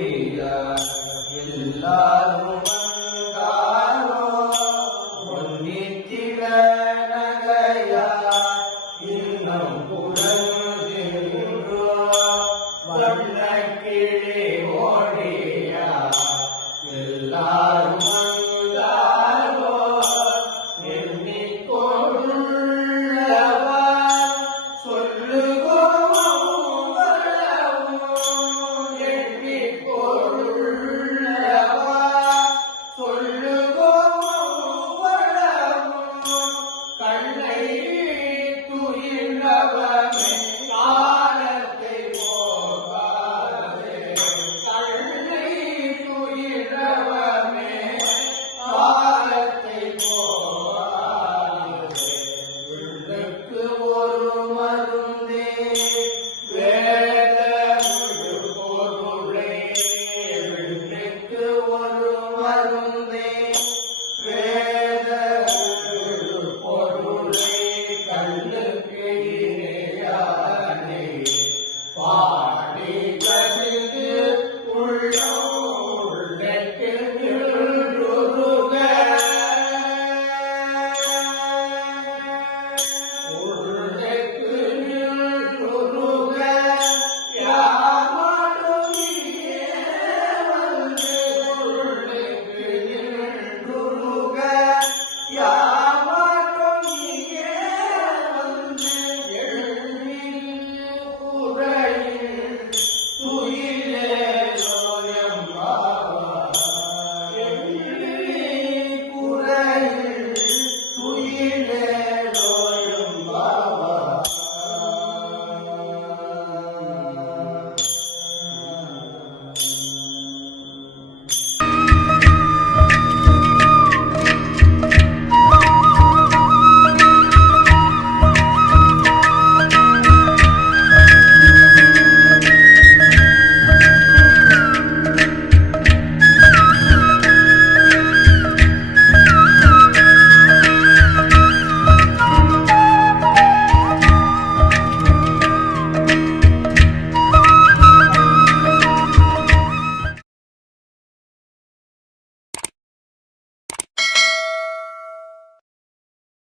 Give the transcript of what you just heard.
येला यल्ला रूपं कारो वनितिला नगया इन्नं